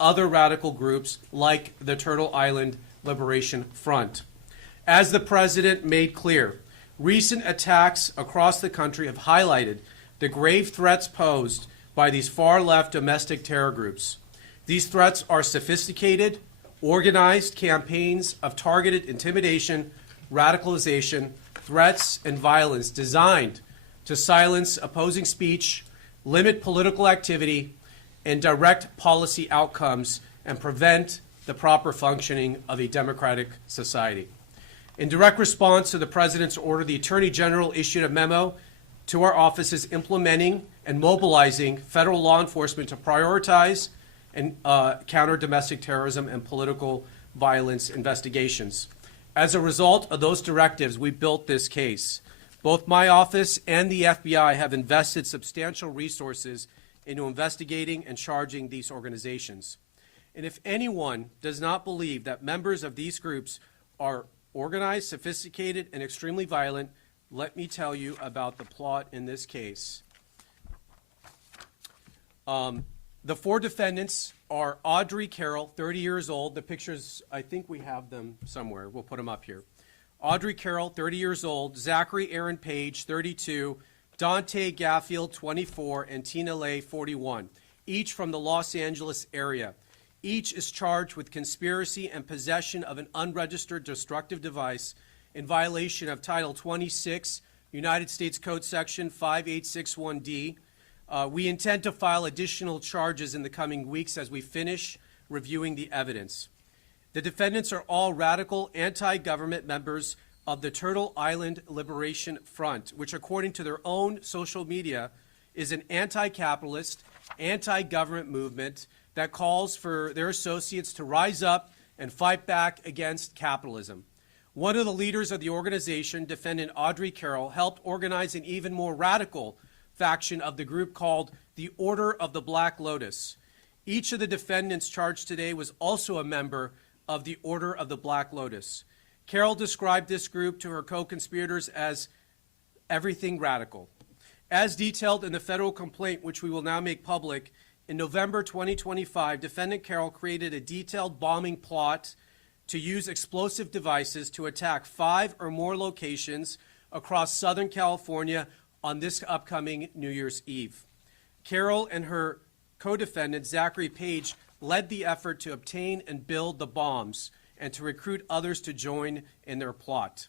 other radical groups like the Turtle Island Liberation Front. As the president made clear, recent attacks across the country have highlighted the grave threats posed by these far-left domestic terror groups. These threats are sophisticated, organized campaigns of targeted intimidation, radicalization, threats, and violence designed to silence opposing speech, limit political activity, and direct policy outcomes and prevent the proper functioning of a democratic society. In direct response to the President's order, the Attorney General issued a memo to our offices implementing and mobilizing federal law enforcement to prioritize and counter domestic terrorism and political violence investigations. As a result of those directives, we built this case. Both my office and the FBI have invested substantial resources into investigating and charging these organizations. And if anyone does not believe that members of these groups are organized, sophisticated, and extremely violent, let me tell you about the plot in this case. The four defendants are Audrey Carroll, 30 years old. The pictures, I think we have them somewhere. We'll put them up here. Audrey Carroll, 30 years old. Zachary Aaron Page, 32. Dante Gaffield, 24. And Tina Lay, 41. Each from the Los Angeles area. Each is charged with conspiracy and possession of an unregistered destructive device in violation of Title 26, United States Code Section 5861D. We intend to file additional charges in the coming weeks as we finish reviewing the evidence. The defendants are all radical anti-government members of the Turtle Island Liberation Front, which according to their own social media is an anti-capitalist, anti-government movement that calls for their associates to rise up and fight back against capitalism. One of the leaders of the organization, defendant Audrey Carroll, helped organize an even more radical faction of the group called the Order of the Black Lotus. Each of the defendants charged today was also a member of the Order of the Black Lotus. Carroll described this group to her co-conspirators as everything radical. As detailed in the federal complaint, which we will now make public, in November 2025, defendant Carroll created a detailed bombing plot to use explosive devices to attack 5 or more locations across Southern California on this upcoming New Year's Eve. Carroll and her co-defendant, Zachary Page, led the effort to obtain and build the bombs and to recruit others to join in their plot.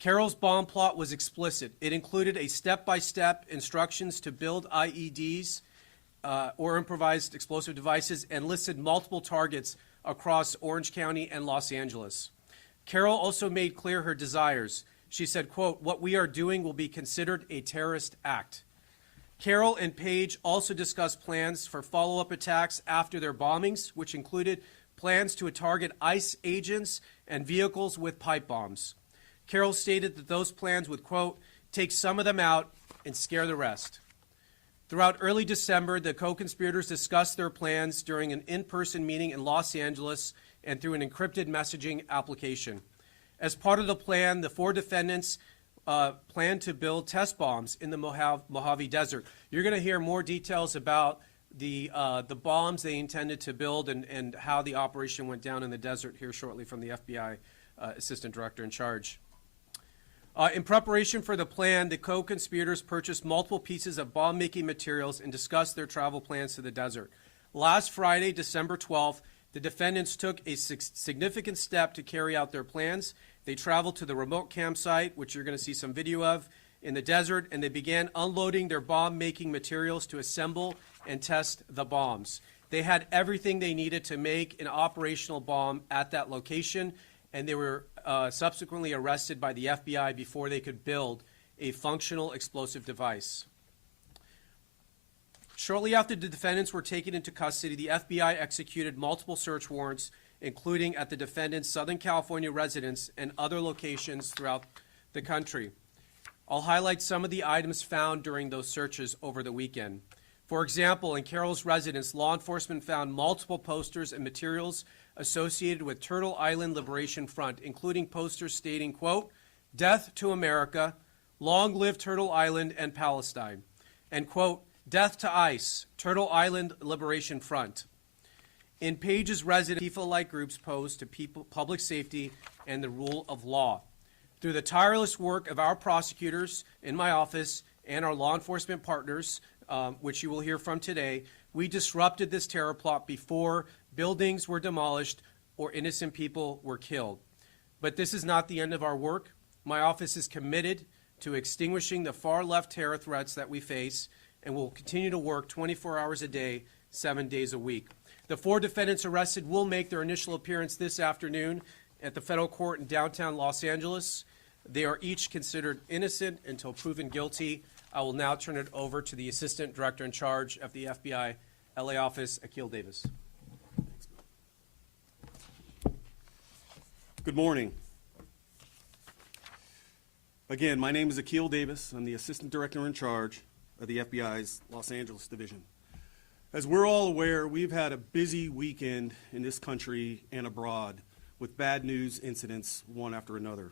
Carroll's bomb plot was explicit. It included a step-by-step instructions to build IEDs or improvised explosive devices and listed multiple targets across Orange County and Los Angeles. Carroll also made clear her desires. She said, quote, "What we are doing will be considered a terrorist act." Carroll and Page also discussed plans for follow-up attacks after their bombings, which included plans to target ICE agents and vehicles with pipe bombs. Carroll stated that those plans would, quote, "take some of them out and scare the rest." Throughout early December, the co-conspirators discussed their plans during an in-person meeting in Los Angeles and through an encrypted messaging application. As part of the plan, the 4 defendants plan to build test bombs in the Mojave Desert. You're going to hear more details about the bombs they intended to build and how the operation went down in the desert here shortly from the FBI Assistant Director in charge. In preparation for the plan, the co-conspirators purchased multiple pieces of bomb-making materials and discussed their travel plans to the desert. Last Friday, December 12th, the defendants took a significant step to carry out their plans. They traveled to the remote campsite, which you're going to see some video of, in the desert, and they began unloading their bomb-making materials to assemble and test the bombs. They had everything they needed to make an operational bomb at that location, and they were subsequently arrested by the FBI before they could build a functional explosive device. Shortly after the defendants were taken into custody, the FBI executed multiple search warrants, including at the defendants' Southern California residence and other locations throughout the country. I'll highlight some of the items found during those searches over the weekend. For example, in Carroll's residence, law enforcement found multiple posters and materials associated with Turtle Island Liberation Front, including posters stating, quote, "Death to America, long live Turtle Island and Palestine," and, quote, "Death to ICE, Turtle Island Liberation Front." in Page's resident Antifa-like groups pose to public safety and the rule of law. Through the tireless work of our prosecutors in my office and our law enforcement partners, which you will hear from today, we disrupted this terror plot before buildings were demolished or innocent people were killed. But this is not the end of our work. My office is committed to extinguishing the far-left terror threats that we face and will continue to work 24 hours a day, 7 days a week. The 4 defendants arrested will make their initial appearance this afternoon at the federal court in downtown Los Angeles. They are each considered innocent until proven guilty. I will now turn it over to the Assistant Director in charge of the FBI LA office, Akil Davis. Good morning. Again, my name is Akil Davis. I'm the Assistant Director in charge of the FBI's Los Angeles Division. As we're all aware, we've had a busy weekend in this country and abroad with bad news incidents one after another.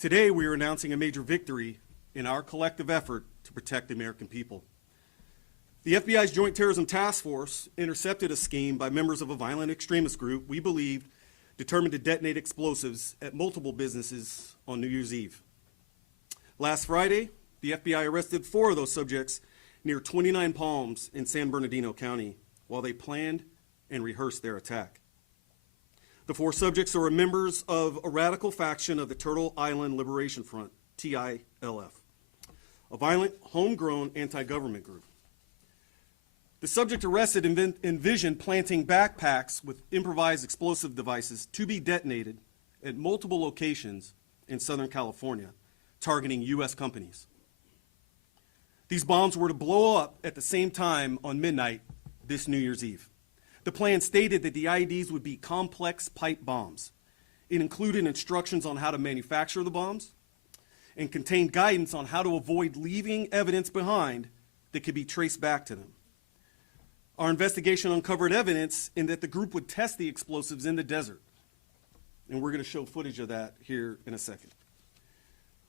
Today, we are announcing a major victory in our collective effort to protect the American people. The FBI's Joint Terrorism Task Force intercepted a scheme by members of a violent extremist group we believed determined to detonate explosives at multiple businesses on New Year's Eve. Last Friday, the FBI arrested 4 of those subjects near 29 Palms in San Bernardino County while they planned and rehearsed their attack. The 4 subjects are members of a radical faction of the Turtle Island Liberation Front, TILF, a violent, homegrown anti-government group. The subject arrested envisioned planting backpacks with improvised explosive devices to be detonated at multiple locations in Southern California, targeting U.S. companies. These bombs were to blow up at the same time on midnight this New Year's Eve. The plan stated that the IEDs would be complex pipe bombs. It included instructions on how to manufacture the bombs and contained guidance on how to avoid leaving evidence behind that could be traced back to them. Our investigation uncovered evidence in that the group would test the explosives in the desert, and we're going to show footage of that here in a second.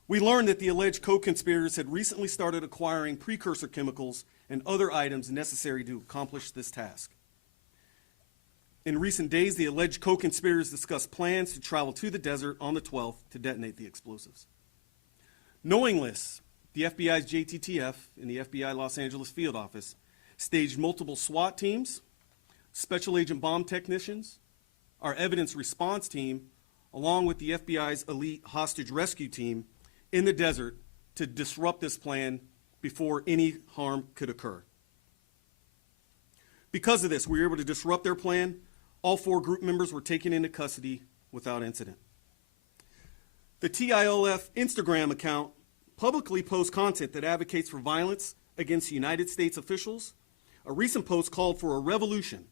We learned that the alleged co-conspirators had recently started acquiring precursor chemicals and other items necessary to accomplish this task. In recent days, the alleged co-conspirators discussed plans to travel to the desert on the 12th to detonate the explosives. Knowing this, the FBI's JTTF and the FBI Los Angeles field office staged multiple SWAT teams, special agent bomb technicians, our evidence response team, along with the FBI's elite hostage rescue team in the desert to disrupt this plan before any harm could occur. Because of this, we were able to disrupt their plan. All 4 group members were taken into custody without incident. The TILF Instagram account publicly posts content that advocates for violence against United States officials. A recent post called for a revolution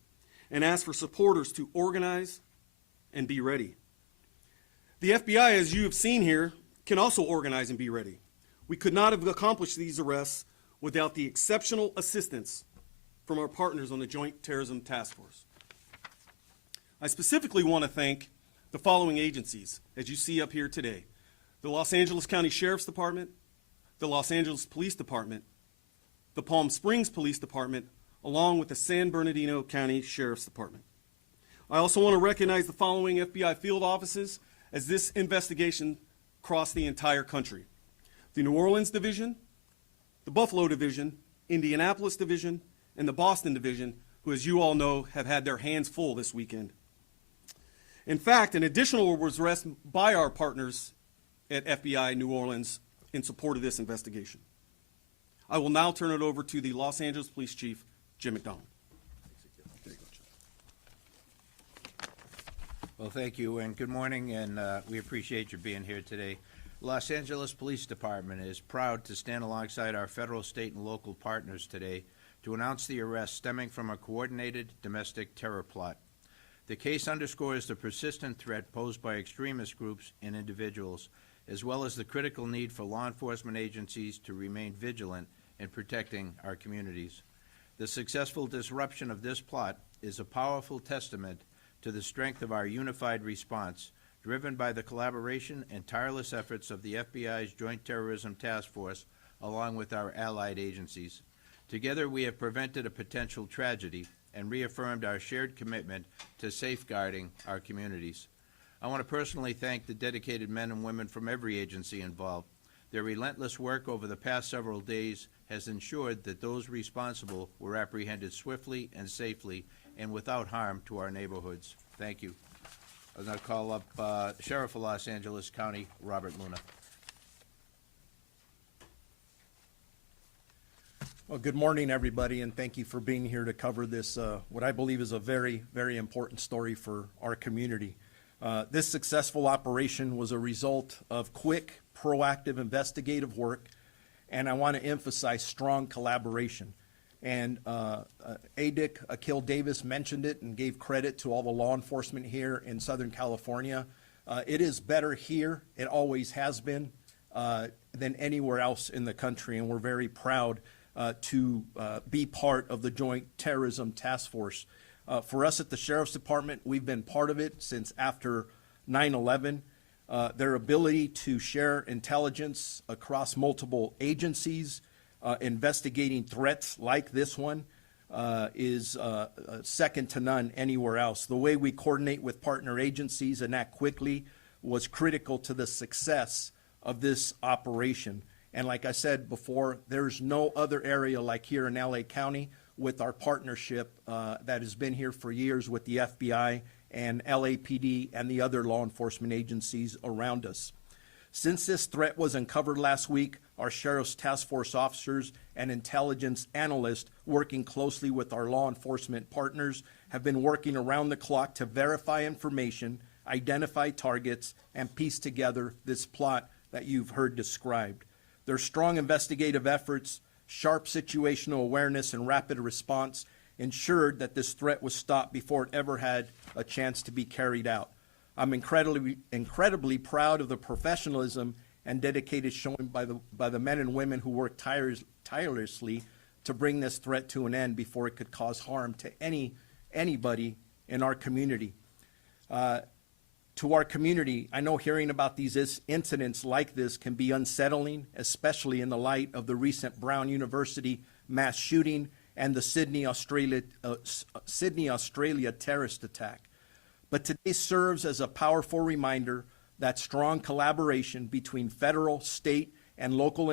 and asked for supporters to organize and be ready. The FBI, as you have seen here, can also organize and be ready. We could not have accomplished these arrests without the exceptional assistance from our partners on the Joint Terrorism Task Force. I specifically want to thank the following agencies, as you see up here today: the Los Angeles County Sheriff's Department, the Los Angeles Police Department, the Palm Springs Police Department, along with the San Bernardino County Sheriff's Department. I also want to recognize the following FBI field offices as this investigation crossed the entire country: the New Orleans Division, the Buffalo Division, Indianapolis Division, and the Boston Division, who, as you all know, have had their hands full this weekend. In fact, an additional was arrested by our partners at FBI New Orleans in support of this investigation. I will now turn it over to the Los Angeles Police Chief, Jim McDonald. Well, thank you, and good morning, and we appreciate you being here today. Los Angeles Police Department is proud to stand alongside our federal, state, and local partners today to announce the arrest stemming from a coordinated domestic terror plot. The case underscores the persistent threat posed by extremist groups and individuals, as well as the critical need for law enforcement agencies to remain vigilant in protecting our communities. The successful disruption of this plot is a powerful testament to the strength of our unified response, driven by the collaboration and tireless efforts of the FBI's Joint Terrorism Task Force, along with our allied agencies. Together, we have prevented a potential tragedy and reaffirmed our shared commitment to safeguarding our communities. I want to personally thank the dedicated men and women from every agency involved. Their relentless work over the past several days has ensured that those responsible were apprehended swiftly and safely and without harm to our neighborhoods. Thank you. I'll now call up Sheriff of Los Angeles County, Robert Luna. Well, good morning, everybody, and thank you for being here to cover this, what I believe is a very, very important story for our community. This successful operation was a result of quick, proactive investigative work, and I want to emphasize strong collaboration. And ADIC Akil Davis mentioned it and gave credit to all the law enforcement here in Southern California. It is better here, it always has been, than anywhere else in the country, and we're very proud to be part of the Joint Terrorism Task Force. For us at the Sheriff's Department, we've been part of it since after 9/11. Their ability to share intelligence across multiple agencies, investigating threats like this one, is second to none anywhere else. The way we coordinate with partner agencies and act quickly was critical to the success of this operation. And like I said before, there's no other area like here in LA County with our partnership that has been here for years with the FBI and LAPD and the other law enforcement agencies around us. Since this threat was uncovered last week, our Sheriff's Task Force officers and intelligence analysts working closely with our law enforcement partners have been working around the clock to verify information, identify targets, and piece together this plot that you've heard described. Their strong investigative efforts, sharp situational awareness, and rapid response ensured that this threat was stopped before it ever had a chance to be carried out. I'm incredibly proud of the professionalism and dedication shown by the men and women who worked tirelessly to bring this threat to an end before it could cause harm to anybody in our community. To our community, I know hearing about these incidents like this can be unsettling, especially in the light of the recent Brown University mass shooting and the Sydney, Australia terrorist attack. But today serves as a powerful reminder that strong collaboration between federal, state, and local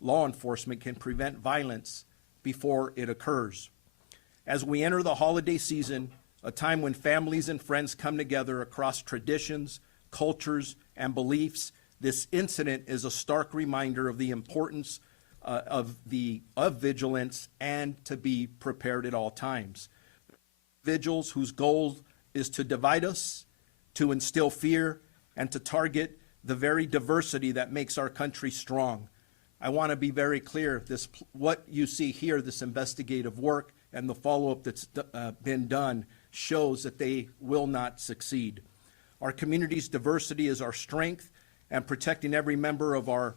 law enforcement can prevent violence before it occurs. As we enter the holiday season, a time when families and friends come together across traditions, cultures, and beliefs, this incident is a stark reminder of the importance of vigilance and to be prepared at all times. Vigils whose goal is to divide us, to instill fear, and to target the very diversity that makes our country strong. I want to be very clear, what you see here, this investigative work and the follow-up that's been done shows that they will not succeed. Our community's diversity is our strength, and protecting every member of our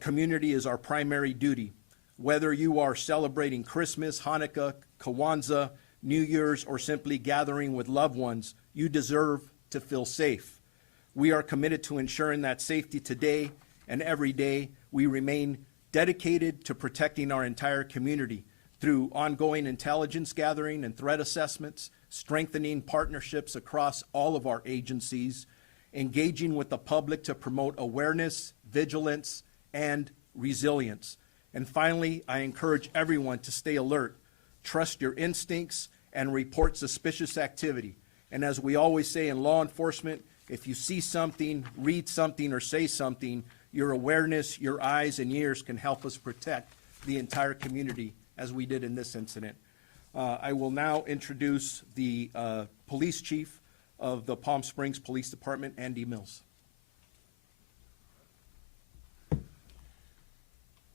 community is our primary duty. Whether you are celebrating Christmas, Hanukkah, Kwanzaa, New Year's, or simply gathering with loved ones, you deserve to feel safe. We are committed to ensuring that safety today and every day. We remain dedicated to protecting our entire community through ongoing intelligence gathering and threat assessments, strengthening partnerships across all of our agencies, engaging with the public to promote awareness, vigilance, and resilience. And finally, I encourage everyone to stay alert, trust your instincts, and report suspicious activity. And as we always say in law enforcement, if you see something, read something, or say something, your awareness, your eyes, and ears can help us protect the entire community as we did in this incident. I will now introduce the police chief of the Palm Springs Police Department, Andy Mills.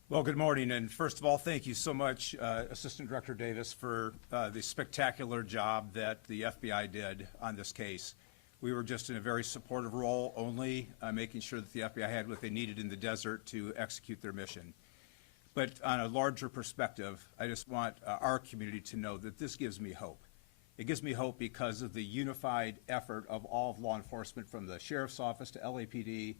Well, good morning, and first of all, thank you so much, Assistant Director Davis, for the spectacular job that the FBI did on this case. We were just in a very supportive role only, making sure that the FBI had what they needed in the desert to execute their mission. But on a larger perspective, I just want our community to know that this gives me hope. It gives me hope because of the unified effort of all of law enforcement, from the Sheriff's Office to LAPD,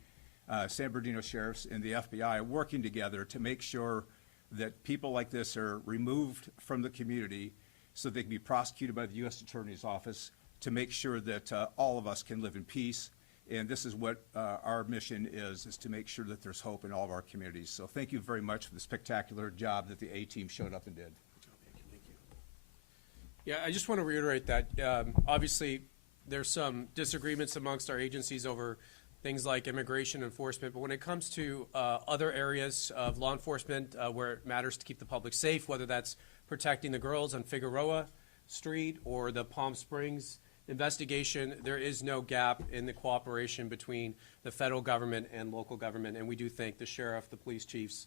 San Bernardino Sheriffs, and the FBI, working together to make sure that people like this are removed from the community, so they can be prosecuted by the U.S. Attorney's Office to make sure that all of us can live in peace. And this is what our mission is to make sure that there's hope in all of our communities. So thank you very much for the spectacular job that the A-team showed up and did. Yeah, I just want to reiterate that, obviously, there's some disagreements amongst our agencies over things like immigration enforcement, but when it comes to other areas of law enforcement where it matters to keep the public safe, whether that's protecting the girls on Figueroa Street or the Palm Springs investigation, there is no gap in the cooperation between the federal government and local government, and we do thank the sheriff, the police chiefs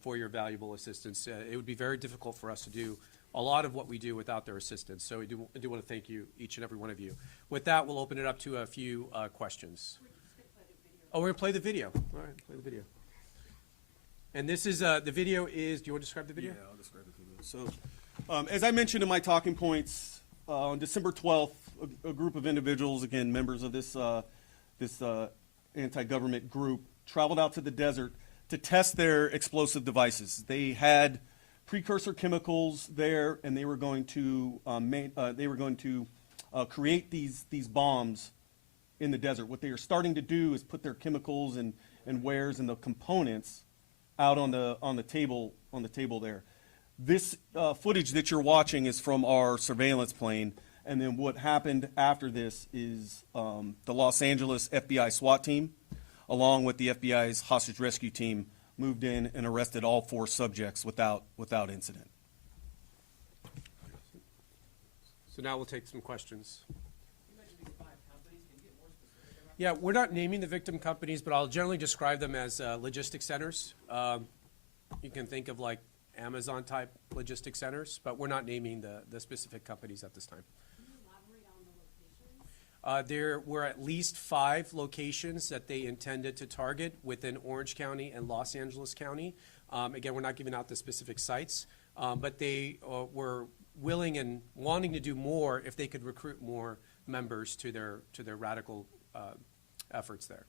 for your valuable assistance. It would be very difficult for us to do a lot of what we do without their assistance, so I do want to thank you, each and every one of you. With that, we'll open it up to a few questions. Oh, we're going to play the video. All right, play the video. And this is, the video is, do you want to describe the video? Yeah, I'll describe it to you. So, as I mentioned in my talking points, on December 12th, a group of individuals, again, members of this anti-government group, traveled out to the desert to test their explosive devices. They had precursor chemicals there, and they were going to create these bombs in the desert. What they are starting to do is put their chemicals and wares and the components out on the table there. This footage that you're watching is from our surveillance plane, and then what happened after this is the Los Angeles FBI SWAT team, along with the FBI's hostage rescue team, moved in and arrested all 4 subjects without incident. So now we'll take some questions. Yeah, we're not naming the victim companies, but I'll generally describe them as logistics centers. You can think of like Amazon-type logistics centers, but we're not naming the specific companies at this time. Can you elaborate on the locations? There were at least 5 locations that they intended to target within Orange County and Los Angeles County. Again, we're not giving out the specific sites, but they were willing and wanting to do more if they could recruit more members to their radical efforts there.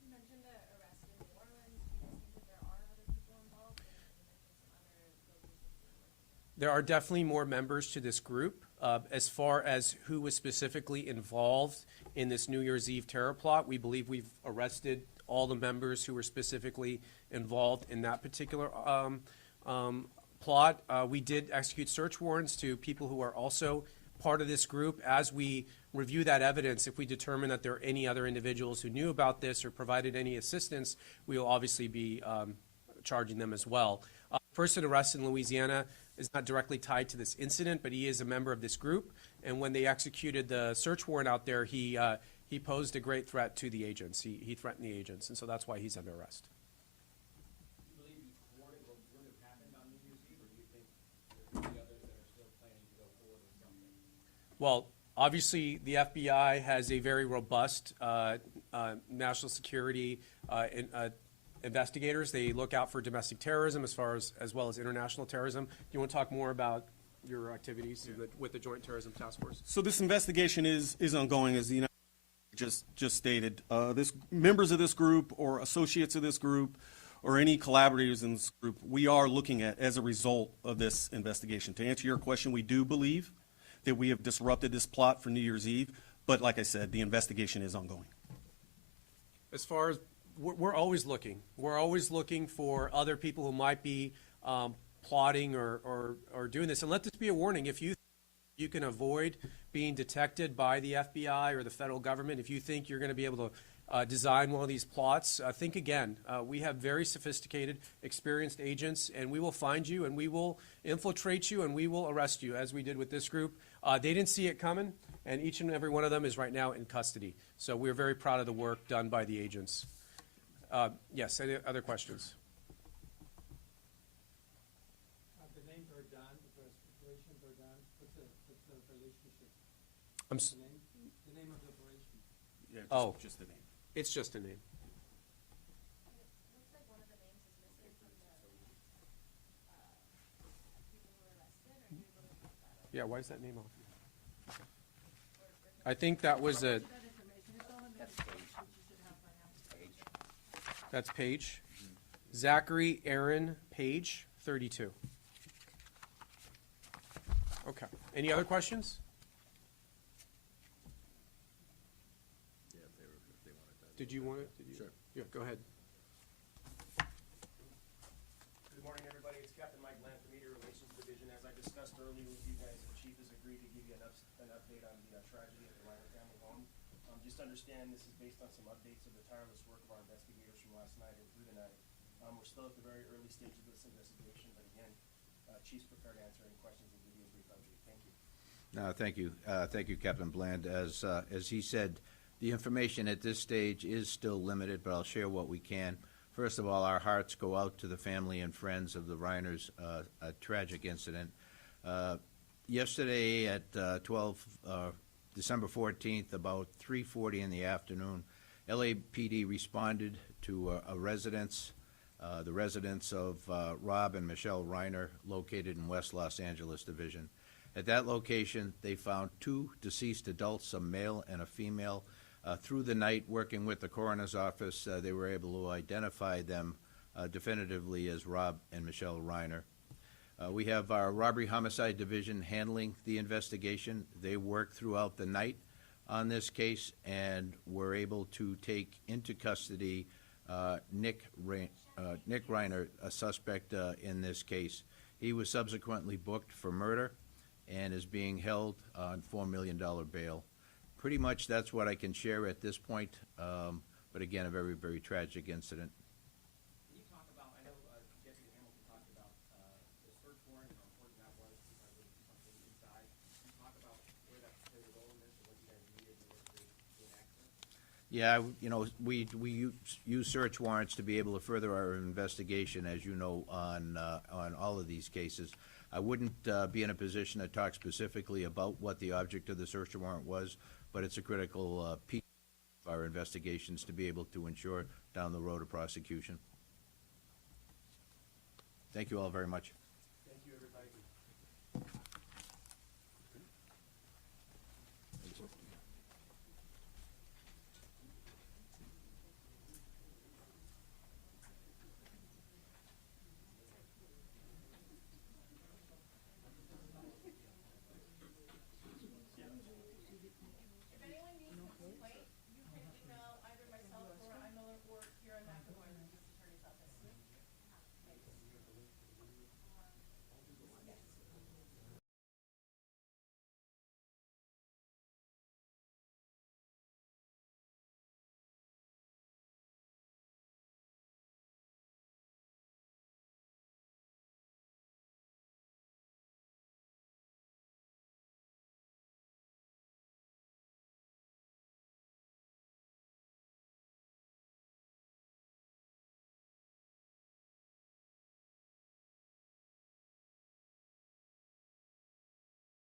You mentioned the arrest in New Orleans. Do you think that there are other people involved? And you mentioned some other locations. There are definitely more members to this group. As far as who was specifically involved in this New Year's Eve terror plot, we believe we've arrested all the members who were specifically involved in that particular plot. We did execute search warrants to people who are also part of this group. As we review that evidence, if we determine that there are any other individuals who knew about this or provided any assistance, we will obviously be charging them as well. Person arrested in Louisiana is not directly tied to this incident, but he is a member of this group. And when they executed the search warrant out there, he posed a great threat to the agents. He threatened the agents, and so that's why he's under arrest. Do you believe you thwarted what would have happened on New Year's Eve, or do you think there are others that are still planning to go forward with something? Well, obviously, the FBI has a very robust national security investigators. They look out for domestic terrorism as well as international terrorism. Do you want to talk more about your activities with the Joint Terrorism Task Force? So this investigation is ongoing, as the United States just stated. Members of this group or associates of this group or any collaborators in this group, we are looking at as a result of this investigation. To answer your question, we do believe that we have disrupted this plot for New Year's Eve, but like I said, the investigation is ongoing. As far as we're always looking. We're always looking for other people who might be plotting or doing this. And let this be a warning. If you can avoid being detected by the FBI or the federal government, if you think you're going to be able to design one of these plots, think again. We have very sophisticated, experienced agents, and we will find you, and we will infiltrate you, and we will arrest you, as we did with this group. They didn't see it coming, and each and every one of them is right now in custody. So we're very proud of the work done by the agents. Yes, any other questions? The name Verdun, the operation Verdun, what's the relationship? The name of the operation. Yeah, just the name. It's just a name. Looks like one of the names is missing from the people who were arrested. Are you able to talk about that? Yeah, why is that name off? I think that was a, That information, it's all in the page, which you should have by now. that's Page. Zachary Aaron Page, 32. Okay. Any other questions? Did you want it? Sure. Yeah, go ahead. Good morning, everybody. It's Captain Mike Bland from Media Relations Division. As I discussed earlier with you guys, the chief has agreed to give you an update on the tragedy at the Reiner family home. Just understand this is based on some updates of the tireless work of our investigators from last night and through the night. We're still at the very early stages of this investigation, but again, chief's prepared to answer any questions and give you a brief update. Thank you. Thank you. Thank you, Captain Bland. As he said, the information at this stage is still limited, but I'll share what we can. First of all, our hearts go out to the family and friends of the Reiners' a tragic incident. Yesterday at December 14th, about 3:40 in the afternoon, LAPD responded to a residence, the residence of Rob and Michelle Reiner, located in West Los Angeles Division. At that location, they found two deceased adults, a male and a female. Through the night, working with the coroner's office, they were able to identify them definitively as Rob and Michelle Reiner. We have our robbery homicide division handling the investigation. They worked throughout the night on this case and were able to take into custody Nick Reiner, a suspect in this case. He was subsequently booked for murder and is being held on $4 million bail. Pretty much that's what I can share at this point, but again, a very, very tragic incident. Can you talk about, I know Deputy Hamilton talked about the search warrant and how important that was because of something inside. Can you talk about where that played a role in this and what you guys needed in order to gain access? Yeah, we use search warrants to be able to further our investigation, as you know, on all of these cases. I wouldn't be in a position to talk specifically about what the object of the search warrant was, but it's a critical piece of our investigations to be able to ensure down the road a prosecution. Thank you all very much.